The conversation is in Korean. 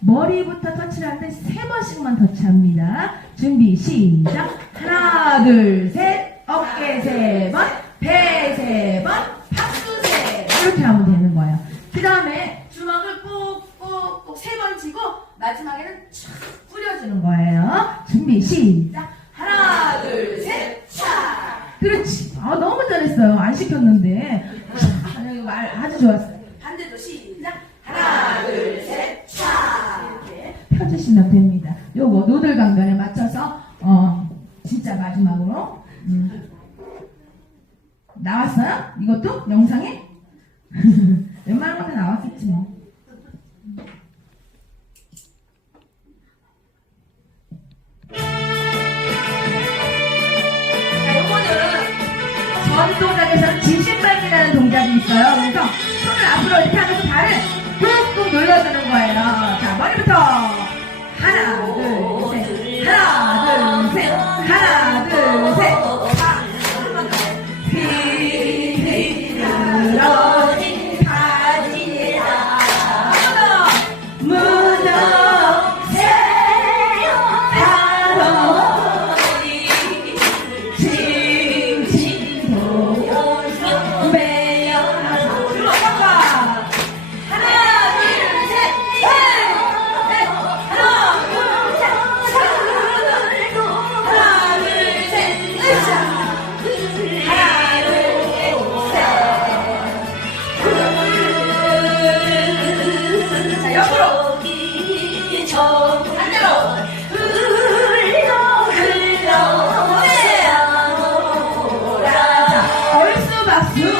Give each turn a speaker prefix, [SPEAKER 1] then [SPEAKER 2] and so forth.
[SPEAKER 1] 머리부터 터치를 하는데 세 번씩만 터치합니다. 준비 시작. 하나 둘 셋. 어깨 세 번. 배 세 번. 박수 세 번. 이렇게 하면 되는 거예요. 그 다음에 주먹을 꾹꾹꾹 세번 쥐고 마지막에는 촥 뿌려주는 거예요. 준비 시작. 하나 둘 셋. 촥. 그렇지. 아 너무 잘했어요. 안 시켰는데. 아, 아주 좋았어요. 반대도 시작. 됩니다. 요거 노들 강변에 맞춰서 어 진짜 마지막으로 음. 나왔어요? 이것도 영상에? 웬만한 것도 나왔겠지 뭐. 전 동작에서는 진심발기라는 동작이 있어요. 그래서 손을 앞으로 이렇게 하면서 발을 꾹꾹 눌러주는 거예요. 자, 흘러 흘러 돌아 얼쑤 박수